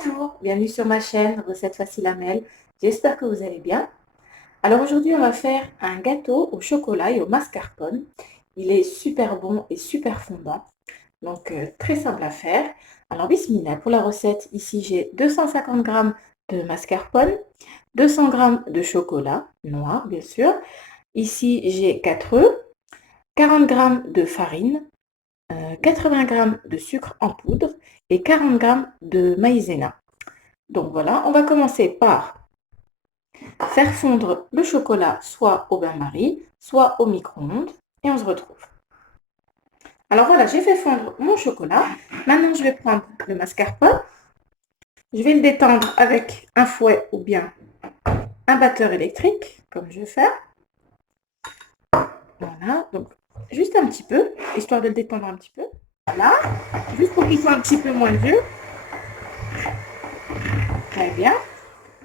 Bonjour, bienvenue sur ma chaîne Recettes Faciles Amel. J'espère que vous allez bien. Alors aujourd'hui, on va faire un gâteau au chocolat et au mascarpone. Il est super bon et super fondant, donc très simple à faire. Alors bismillah, pour la recette, ici j'ai 250 g de mascarpone, 200 g de chocolat noir bien sûr. Ici j'ai 4 œufs, 40 g de farine, 80 g de sucre en poudre et 40 g de maïzena. Donc voilà, on va commencer par faire fondre le chocolat soit au bain-marie, soit au micro-ondes et on se retrouve. Alors voilà, j'ai fait fondre mon chocolat. Maintenant, je vais prendre le mascarpone. Je vais le détendre avec un fouet ou bien un batteur électrique, comme je vais faire. Voilà, donc juste un petit peu, histoire de le détendre un petit peu. Voilà, juste pour qu'il soit un petit peu moins dur. Très bien.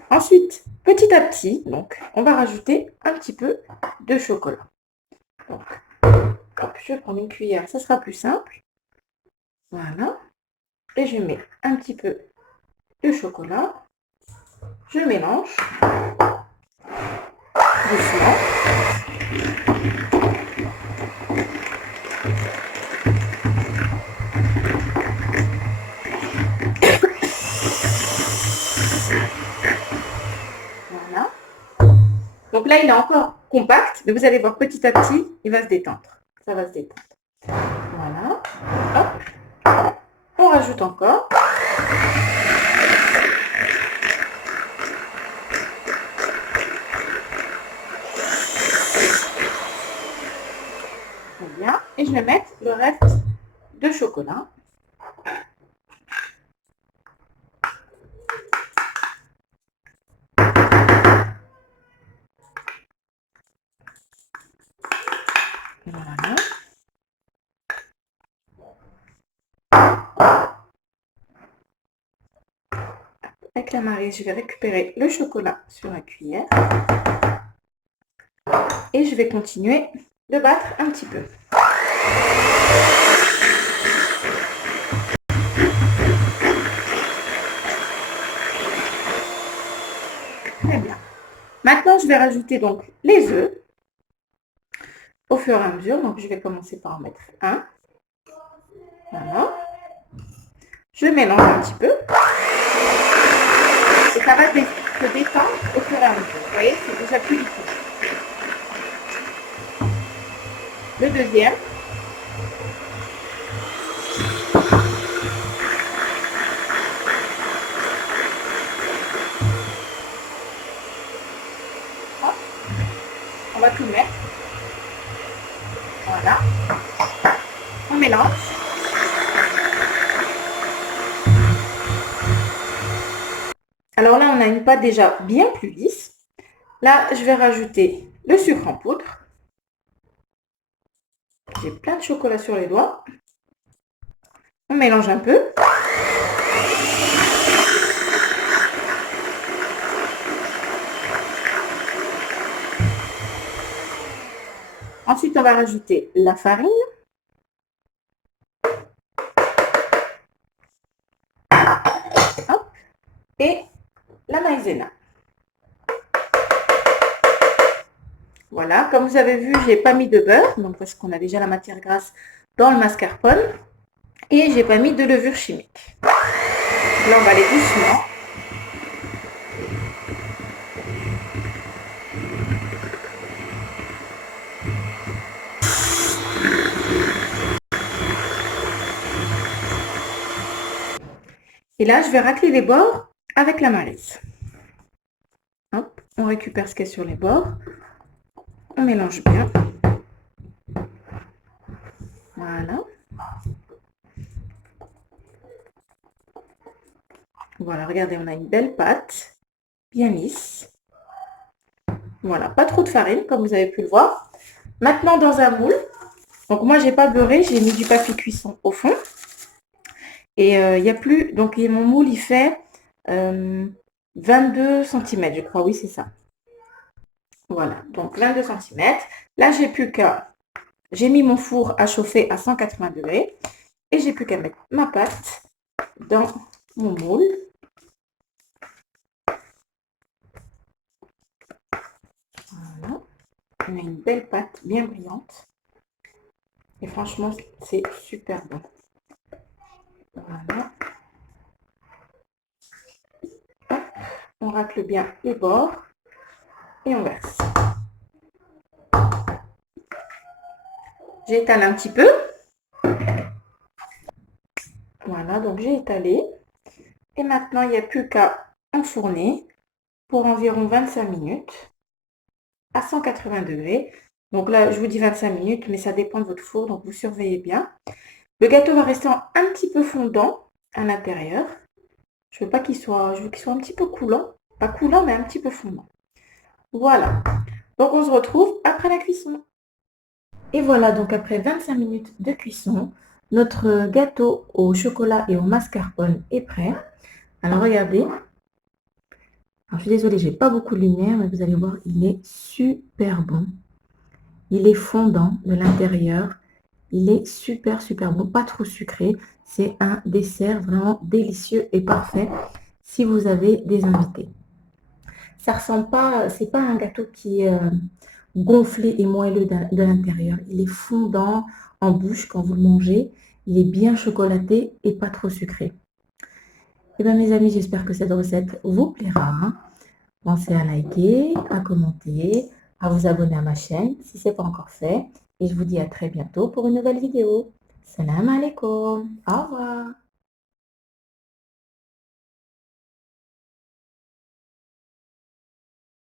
Ensuite, petit à petit, donc, on va rajouter un petit peu de chocolat. Donc, hop, je vais prendre une cuillère, ça sera plus simple. Voilà. Et je mets un petit peu de chocolat. Je mélange doucement. Voilà. Donc là, il est encore compact, mais vous allez voir petit à petit, il va se détendre. Ça va se détendre. Voilà. Hop. On rajoute encore. Très bien. Et je vais mettre le reste de chocolat. Voilà. Avec la maryse, je vais récupérer le chocolat sur la cuillère. Et je vais continuer de battre un petit peu. Très bien. Maintenant, je vais rajouter donc les œufs au fur et à mesure. Donc, je vais commencer par en mettre un. Voilà. Je mélange un petit peu. Et ça va se détendre au fur et à mesure. Vous voyez, c'est déjà plus liquide. Le deuxième. Hop. On va tout mettre. Voilà. On mélange. Alors là, on a une pâte déjà bien plus lisse. Là, je vais rajouter le sucre en poudre. J'ai plein de chocolat sur les doigts. On mélange un peu. Ensuite, on va rajouter la farine. Hop. Et la maïzena. Voilà, comme vous avez vu, j'ai pas mis de beurre, donc parce qu'on a déjà la matière grasse dans le mascarpone. Et j'ai pas mis de levure chimique. Là, on va aller doucement. Et là, je vais racler les bords avec la maryse. Hop, on récupère ce qu'il y a sur les bords. On mélange bien. Voilà. Voilà, regardez, on a une belle pâte, bien lisse. Voilà, pas trop de farine, comme vous avez pu le voir. Maintenant, dans un moule. Donc, moi, j'ai pas beurré, j'ai mis du papier cuisson au fond. Et il n'y a plus... Donc, mon moule, il fait 22 cm, je crois. Oui, c'est ça. Voilà, donc 22 cm. Là, j'ai plus qu'à... J'ai mis mon four à chauffer à 180 degrés. Et j'ai plus qu'à mettre ma pâte dans mon moule. On a une belle pâte bien brillante. Et franchement, c'est super bon. Voilà. Hop, on racle bien les bords et on verse. J'étale un petit peu. Voilà, donc j'ai étalé. Et maintenant, il n'y a plus qu'à enfourner pour environ 25 minutes à 180 degrés. Donc là, je vous dis 25 minutes, mais ça dépend de votre four, donc vous surveillez bien. Le gâteau va rester un petit peu fondant à l'intérieur. Je veux qu'il soit un petit peu coulant. Pas coulant, mais un petit peu fondant. Voilà. Donc on se retrouve après la cuisson. Et voilà, donc après 25 minutes de cuisson, notre gâteau au chocolat et au mascarpone est prêt. Alors regardez. Alors, je suis désolée, j'ai pas beaucoup de lumière, mais vous allez voir, il est super bon. Il est fondant de l'intérieur. Il est super, super bon, pas trop sucré. C'est un dessert vraiment délicieux et parfait si vous avez des invités. Ça ressemble pas, c'est pas un gâteau qui est gonflé et moelleux de l'intérieur. Il est fondant en bouche quand vous le mangez. Il est bien chocolaté et pas trop sucré. Et bien mes amis, j'espère que cette recette vous plaira. Pensez à liker, à commenter, à vous abonner à ma chaîne si ce n'est pas encore fait. Et je vous dis à très bientôt pour une nouvelle vidéo. Salam alaikum. Au revoir.